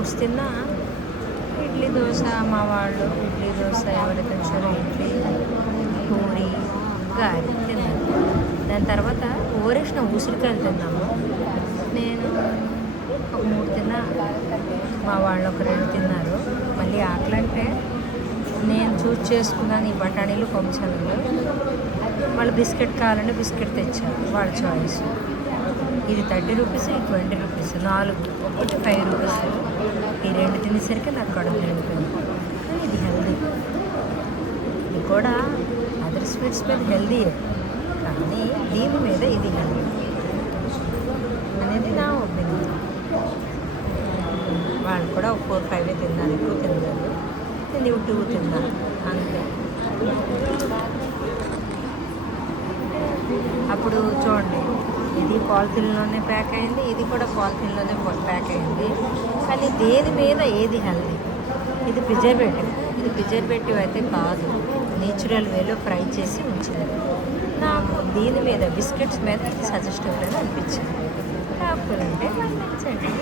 Fruits తిన్నా. ఇడ్లీ దోశ మా వాళ్ళు ఇడ్లీ దోశ ఎవరైతే వచ్చారో ఇడ్లీ పూరి గారి తిన్నాను. దాని తర్వాత ఓరేసిన ఉసిరికాయలు తిన్నాము. నేను ఒక 3 తిన్నా, మా వాళ్ళు ఒక 2 తిన్నారు. మళ్ళీ ఆకలంటే నేను చూస్ చేసుకున్నాను ఈ బఠానీలు కొంచెంలో. వాళ్ళు బిస్కెట్ కావాలంటే బిస్కెట్ తెచ్చారు, వాళ్ళ చాయిస్. ఇది 30 రూపీస్, ఇది 20 రూపీస్, 4 ఒకటి 5 రూపీస్. ఈ 2 తినేసరికి నాకు కడుపు నిండిపోయింది. కానీ ఇది హెల్దీ. ఇది కూడా అదర్ స్వీట్స్ మీద హెల్దీయే, కానీ దీని మీద ఇది హెల్దీ అనేది నా ఒపీనియన్. వాళ్ళు కూడా ఒక 4-5 తిన్నారు, ఎక్కువ తిన్నారు. నేను 2 తిన్నాను అంతే. అప్పుడు చూడండి, ఇది పాలిథిన్లోనే ప్యాక్ అయింది, ఇది కూడా పాలిథిన్లోనే ప్యాక్ అయింది. కానీ దేని మీద ఏది హెల్దీ? ఇది ప్రిజర్వేటివ్. ఇది ప్రిజర్వేటివ్ అయితే కాదు, నేచురల్ వేలో ఫ్రై చేసి ఉంచింది. నాకు దీని మీద బిస్కెట్స్ మీద ఇది సజెస్టివ్ అని అనిపించింది. కాకపోతే గమనించండి.